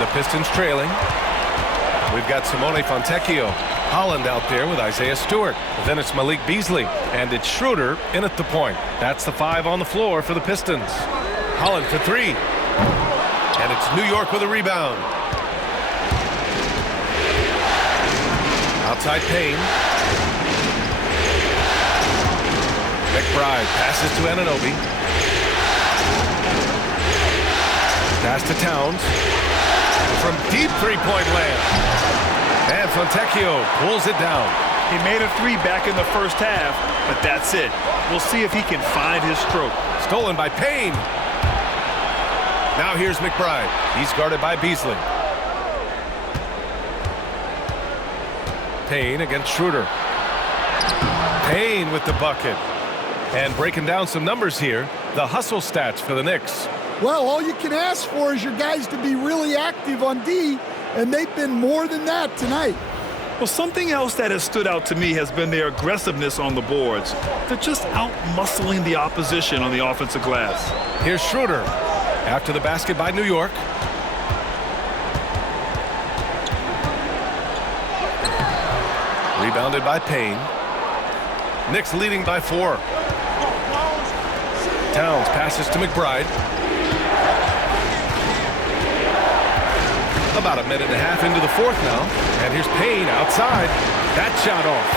The Pistons trailing. We've got Simone Fontecchio. Holland out there with Isaiah Stewart. Then it's Malik Beasley. And it's Schroeder in at the point. That's the 5 on the floor for the Pistons. Holland for 3. And it's New York with a rebound. Outside Payne. McBride passes to Anunoby. Pass to Towns. From deep three-point land. And Fontecchio pulls it down. He made a 3 back in the first half, but that's it. We'll see if he can find his stroke. Stolen by Payne. Now here's McBride. He's guarded by Beasley. Payne against Schroeder. Payne with the bucket. And breaking down some numbers here, the hustle stats for the Knicks. Well, all you can ask for is your guys to be really active on D, and they've been more than that tonight. Well, something else that has stood out to me has been their aggressiveness on the boards. They're just out-muscling the opposition on the offensive glass. Here's Schroeder after the basket by New York. Rebounded by Payne. Knicks leading by 4. Towns passes to McBride. About a minute and a half into the 4th now. And here's Payne outside. That shot off.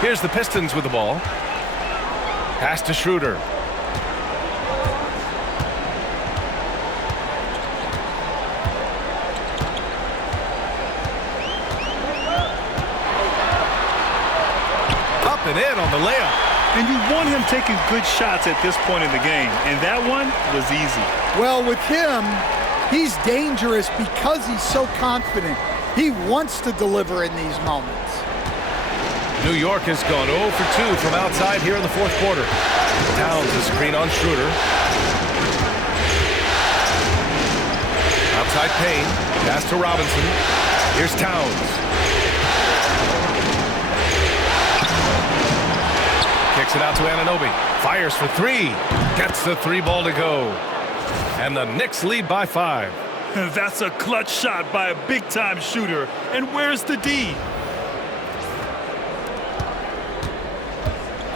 Here's the Pistons with the ball. Pass to Schroeder. Up and in on the layup. And you want him taking good shots at this point in the game. And that one was easy. Well, with him, he's dangerous because he's so confident. He wants to deliver in these moments. New York has gone 0 for 2 from outside here in the 4th quarter. Towns a screen on Schroeder. Outside Payne. Pass to Robinson. Here's Towns. Kicks it out to Anunoby. Fires for 3. Gets the 3 ball to go. And the Knicks lead by 5. That's a clutch shot by a big-time shooter. And where's the D?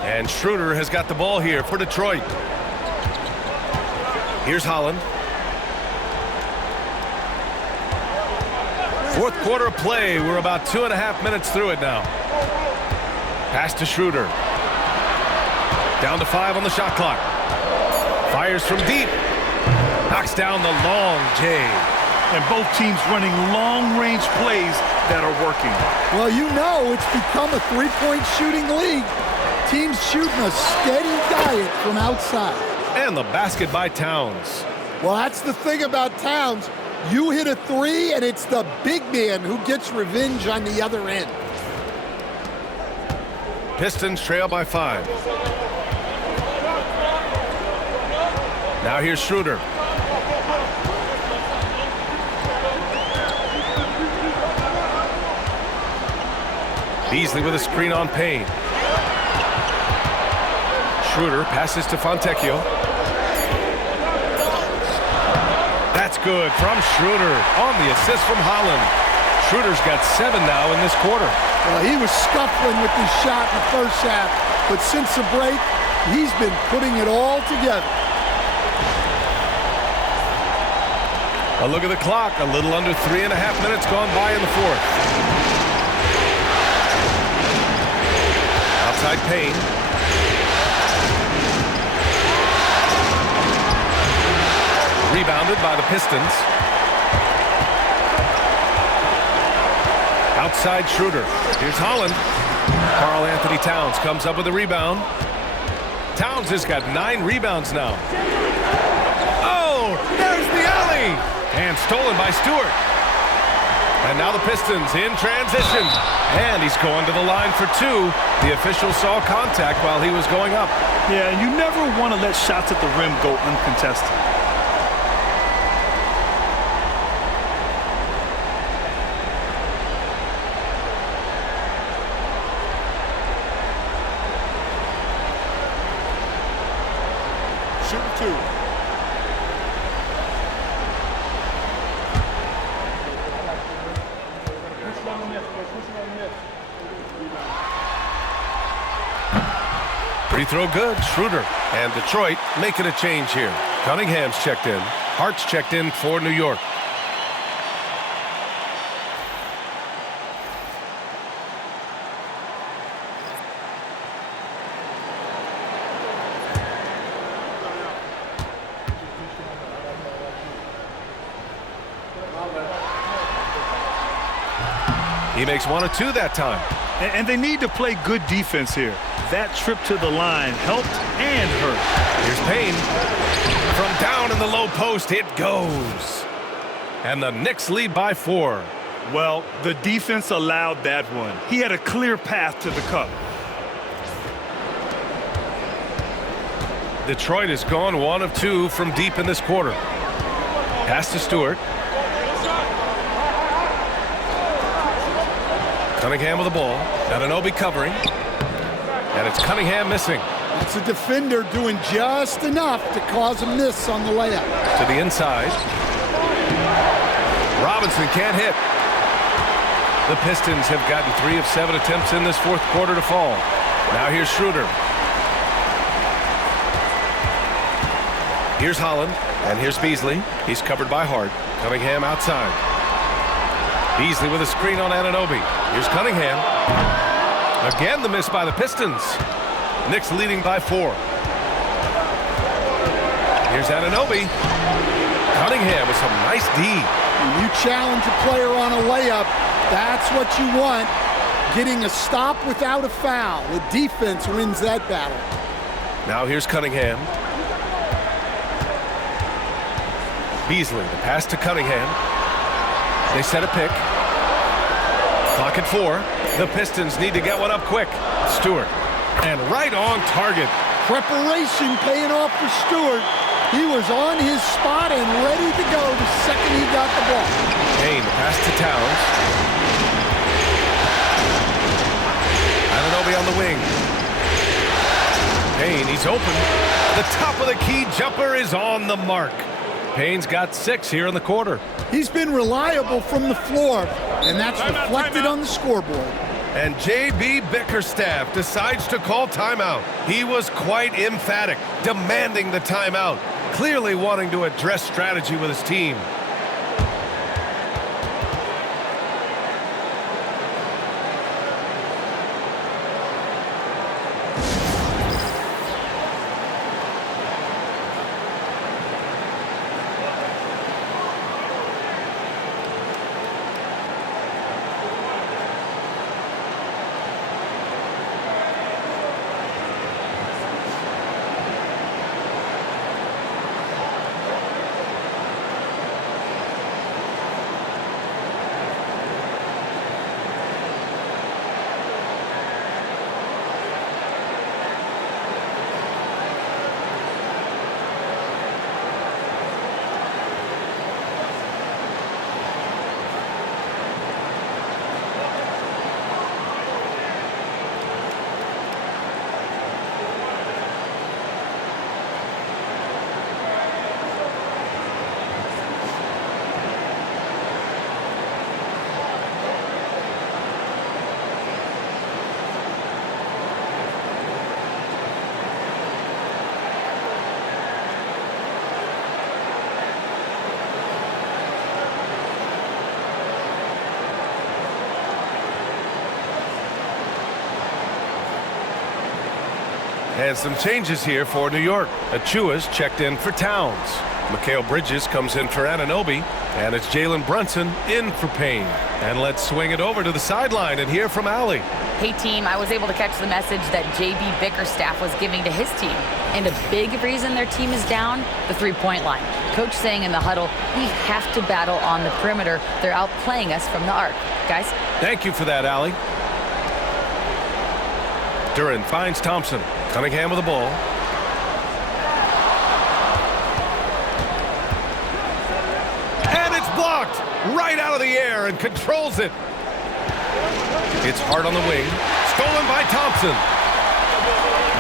And Schroeder has got the ball here for Detroit. Here's Holland. 4th quarter of play. We're about 2.5 minutes through it now. Pass to Schroeder. Down to 5 on the shot clock. Fires from deep. Knocks down the long J. And both teams running long-range plays that are working. Well, you know it's become a three-point shooting league. Teams shooting a steady diet from outside. And the basket by Towns. Well, that's the thing about Towns. You hit a 3, and it's the big man who gets revenge on the other end. Pistons trail by 5. Now here's Schroeder. Beasley with a screen on Payne. Schroeder passes to Fontecchio. That's good from Schroeder on the assist from Holland. Schroeder's got 7 now in this quarter. Well, he was scuffling with his shot in the first half, but since the break, he's been putting it all together. A look at the clock. A little under 3.5 minutes gone by in the 4th. Outside Payne. Rebounded by the Pistons. Outside Schroeder. Here's Holland. Karl Anthony Towns comes up with a rebound. Towns has got 9 rebounds now. Oh, there's the alley. And stolen by Stewart. And now the Pistons in transition. And he's going to the line for 2. The official saw contact while he was going up. Yeah, you never want to let shots at the rim go uncontested. Free throw good. Schroeder. And Detroit making a change here. Cunningham's checked in. Hart's checked in for New York. He makes 1 of 2 that time. And they need to play good defense here. That trip to the line helped and hurt. Here's Payne. From down in the low post, it goes. And the Knicks lead by 4. Well, the defense allowed that one. He had a clear path to the cup. Detroit has gone 1 of 2 from deep in this quarter. Pass to Stewart. Cunningham with the ball. Anunoby covering. And it's Cunningham missing. It's a defender doing just enough to cause a miss on the layup. To the inside. Robinson can't hit. The Pistons have gotten 3 of 7 attempts in this fourth quarter to fall. Now here's Schroeder. Here's Holland. And here's Beasley. He's covered by Hart. Cunningham outside. Beasley with a screen on Anunoby. Here's Cunningham. Again, the miss by the Pistons. Knicks leading by 4. Here's Anunoby. Cunningham with some nice D. When you challenge a player on a layup, that's what you want. Getting a stop without a foul. The defense wins that battle. Now here's Cunningham. Beasley, the pass to Cunningham. They set a pick. Clock at 4. The Pistons need to get one up quick. Stewart. And right on target. Preparation paying off for Stewart. He was on his spot and ready to go the second he got the ball. Payne, the pass to Towns. Anunoby on the wing. Payne, he's open. The top of the key jumper is on the mark. Payne's got 6 here in the quarter. He's been reliable from the floor, and that's reflected on the scoreboard. And J.B. Bickerstaff decides to call timeout. He was quite emphatic, demanding the timeout, clearly wanting to address strategy with his team. And some changes here for New York. Achua's checked in for Towns. Mikal Bridges comes in for Anunoby. And it's Jalen Brunson in for Payne. And let's swing it over to the sideline and hear from Allie. Hey, team, I was able to catch the message that J.B. Bickerstaff was giving to his team. And a big reason their team is down, the three-point line. Coach saying in the huddle, we have to battle on the perimeter. They're outplaying us from the arc. Guys? Thank you for that, Allie. Duran finds Thompson. Cunningham with the ball. And it's blocked right out of the air and controls it. It's Hart on the wing. Stolen by Thompson.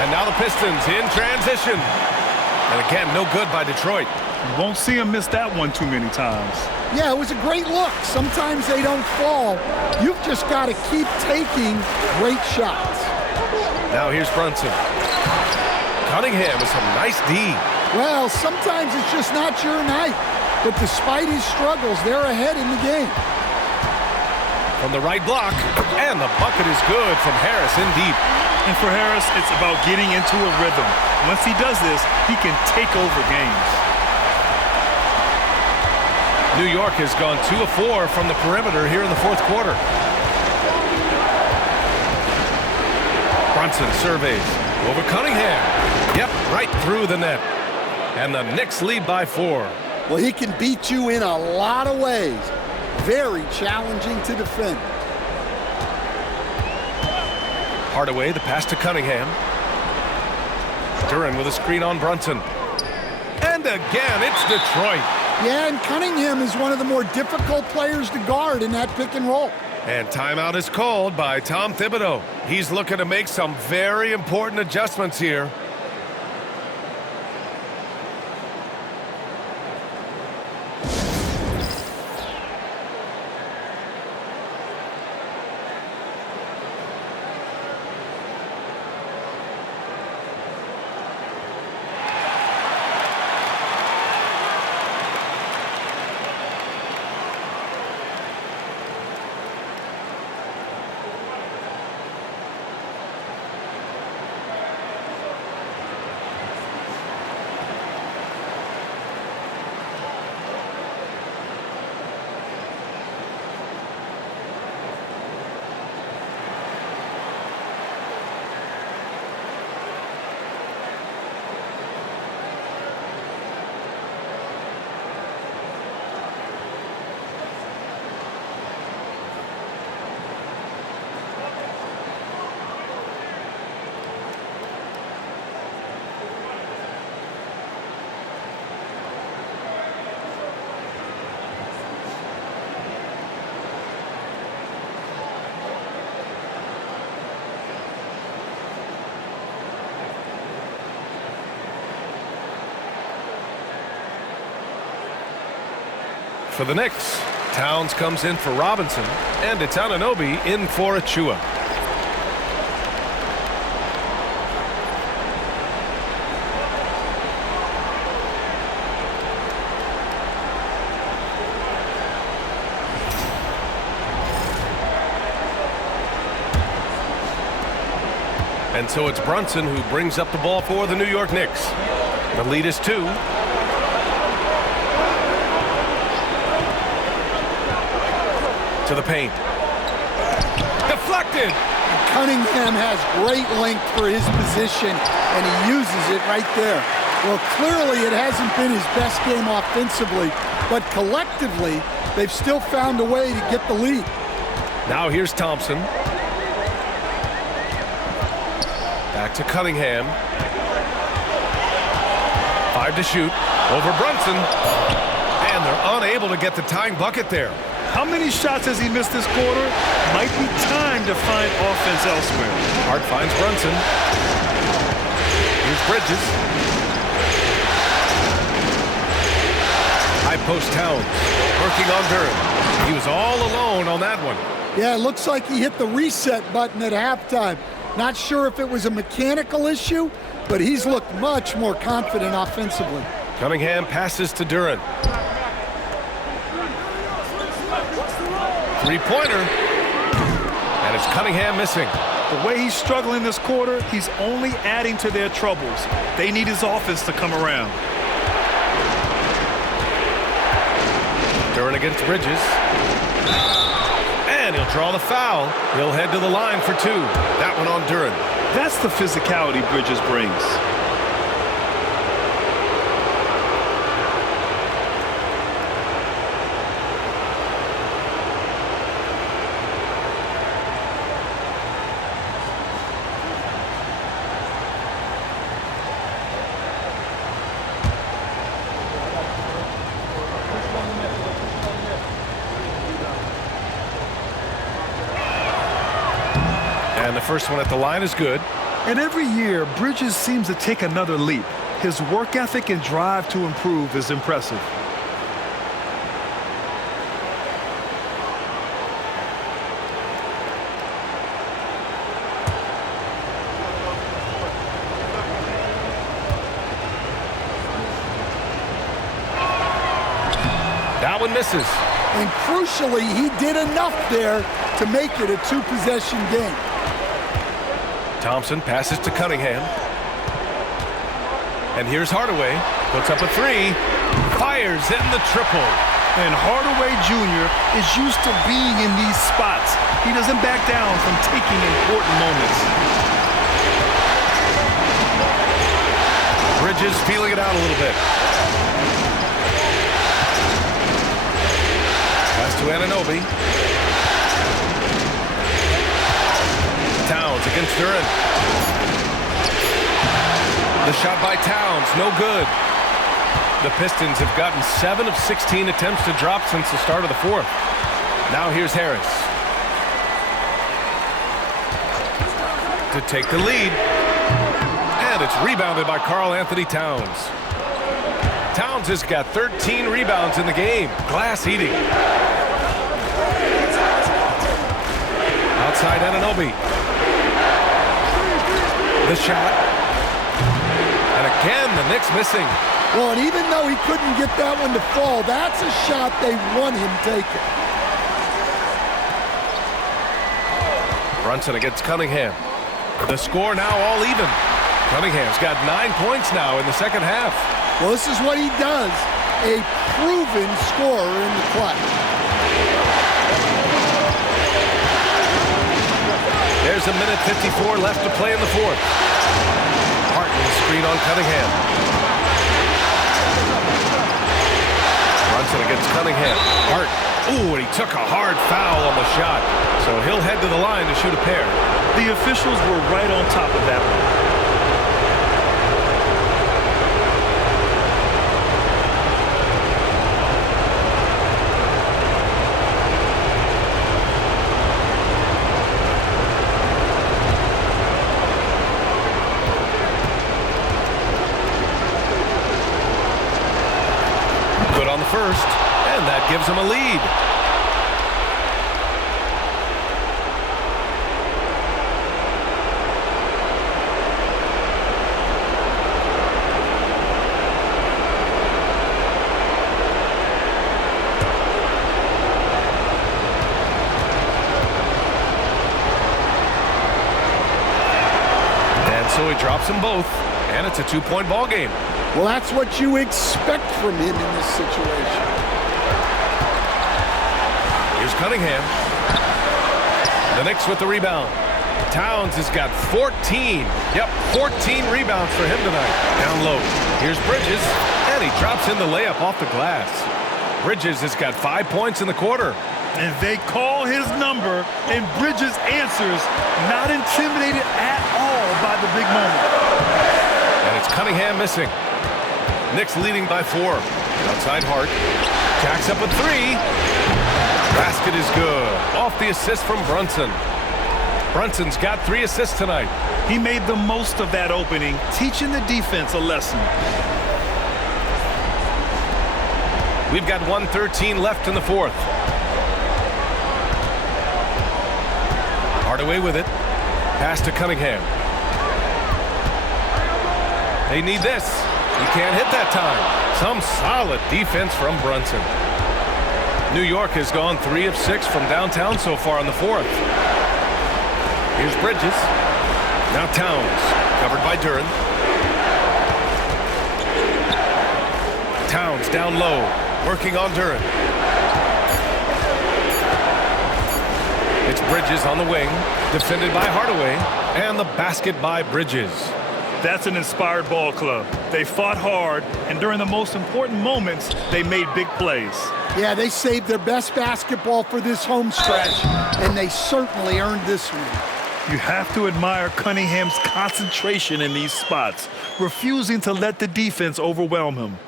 And now the Pistons in transition. And again, no good by Detroit. You won't see him miss that one too many times. Yeah, it was a great look. Sometimes they don't fall. You've just got to keep taking great shots. Now here's Brunson. Cunningham with some nice D. Well, sometimes it's just not your night. But despite his struggles, they're ahead in the game. From the right block, and the bucket is good from Harris in deep. And for Harris, it's about getting into a rhythm. Once he does this, he can take over games. New York has gone 2 of 4 from the perimeter here in the fourth quarter. Brunson surveys over Cunningham. Yep, right through the net. And the Knicks lead by 4. Well, he can beat you in a lot of ways. Very challenging to defend. Hardaway, the pass to Cunningham. Duren with a screen on Brunson. And again, it's Detroit. Yeah, and Cunningham is one of the more difficult players to guard in that pick and roll. And timeout is called by Tom Thibodeau. He's looking to make some very important adjustments here. For the Knicks, Towns comes in for Robinson, and it's Anunoby in for Achua. And so it's Brunson who brings up the ball for the New York Knicks. The lead is 2. To the paint. Deflected. Cunningham has great length for his position, and he uses it right there. Well, clearly it hasn't been his best game offensively, but collectively, they've still found a way to get the lead. Now here's Thompson. Back to Cunningham. 5 to shoot. Over Brunson. And they're unable to get the tying bucket there. How many shots has he missed this quarter? Might be time to find offense elsewhere. Hart finds Brunson. Here's Bridges. High post Towns. Working on Duren. He was all alone on that one. Yeah, it looks like he hit the reset button at halftime. Not sure if it was a mechanical issue, but he's looked much more confident offensively. Cunningham passes to Duren. Three-pointer. And it's Cunningham missing. The way he's struggling this quarter, he's only adding to their troubles. They need his offense to come around. Duren against Bridges. And he'll draw the foul. He'll head to the line for 2. That one on Duren. That's the physicality Bridges brings. And the first one at the line is good. And every year, Bridges seems to take another leap. His work ethic and drive to improve is impressive. That one misses. And crucially, he did enough there to make it a two-possession game. Thompson passes to Cunningham. And here's Hardaway. Puts up a three. Fires in the triple. And Hardaway Jr. is used to being in these spots. He doesn't back down from taking important moments. Bridges feeling it out a little bit. Pass to Anunoby. Towns against Duran. The shot by Towns, no good. The Pistons have gotten 7 of 16 attempts to drop since the start of the fourth. Now here's Harris. To take the lead. And it's rebounded by Karl Anthony Towns. Towns has got 13 rebounds in the game. Glass eating. Outside Anunoby. The shot. And again, the Knicks missing. Well, and even though he couldn't get that one to fall, that's a shot they want him taking. Brunson against Cunningham. The score now all even. Cunningham's got 9 points now in the second half. Well, this is what he does. A proven scorer in the clutch. There's a minute 54 left to play in the fourth. Harton screen on Cunningham. Brunson against Cunningham. Hart. Ooh, and he took a hard foul on the shot. So he'll head to the line to shoot a pair. The officials were right on top of that one. Good on the first, and that gives him a lead. And so he drops them both, and it's a two-point ball game. Well, that's what you expect from him in this situation. Here's Cunningham. The Knicks with the rebound. Towns has got 14. Yep, 14 rebounds for him tonight. Down low. Here's Bridges, and he drops in the layup off the glass. Bridges has got 5 points in the quarter. And they call his number, and Bridges answers, not intimidated at all by the big moment. And it's Cunningham missing. Knicks leading by 4. Outside Hart. Jacks up a three. Basket is good. Off the assist from Brunson. Brunson's got 3 assists tonight. He made the most of that opening, teaching the defense a lesson. We've got 1:13 left in the fourth. Hardaway with it. Pass to Cunningham. They need this. He can't hit that time. Some solid defense from Brunson. New York has gone 3 of 6 from downtown so far in the fourth. Here's Bridges. Now Towns, covered by Duran. Towns down low, working on Duran. It's Bridges on the wing, defended by Hardaway, and the basket by Bridges. That's an inspired ball club. They fought hard, and during the most important moments, they made big plays. Yeah, they saved their best basketball for this home stretch, and they certainly earned this one. You have to admire Cunningham's concentration in these spots, refusing to let the defense overwhelm him.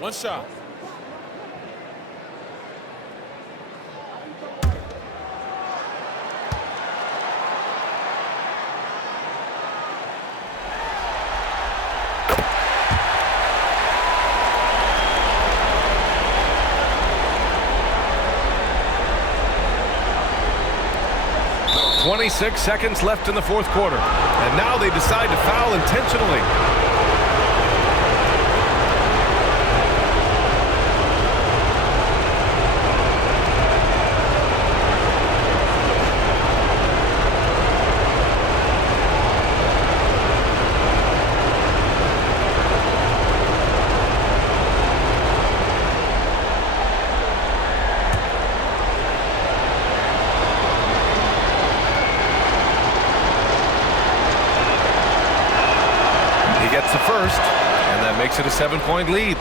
One shot. 26 seconds left in the fourth quarter. And now they decide to foul intentionally. Gets the first, and that makes it a 7-point lead.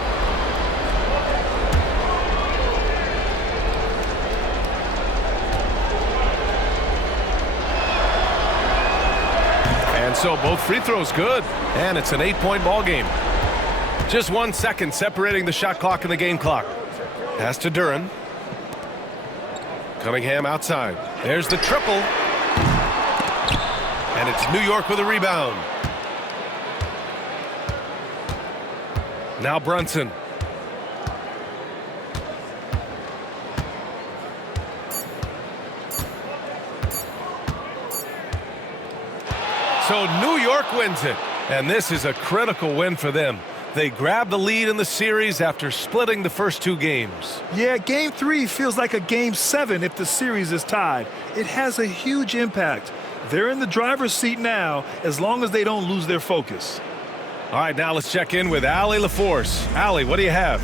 And so both free throws good, and it's an 8-point ball game. Just 1 second separating the shot clock and the game clock. Pass to Duran. Cunningham outside. There's the triple. And it's New York with a rebound. Now Brunson. So New York wins it, and this is a critical win for them. They grab the lead in the series after splitting the first 2 games. Yeah, Game 3 feels like a Game 7 if the series is tied. It has a huge impact. They're in the driver's seat now as long as they don't lose their focus. All right, now let's check in with Allie LaForce. Allie, what do you have?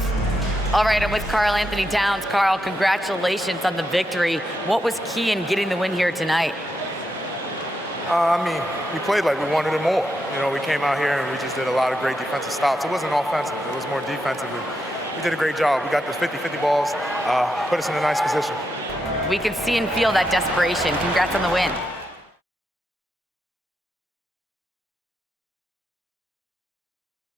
All right, I'm with Karl Anthony Towns. Karl, congratulations on the victory. What was key in getting the win here tonight? We played like we wanted it more. You know, we came out here and we just did a lot of great defensive stops. It wasn't offensive. It was more defensive. We did a great job. We got those 50-50 balls, put us in a nice position. We can see and feel that desperation. Congrats on the win.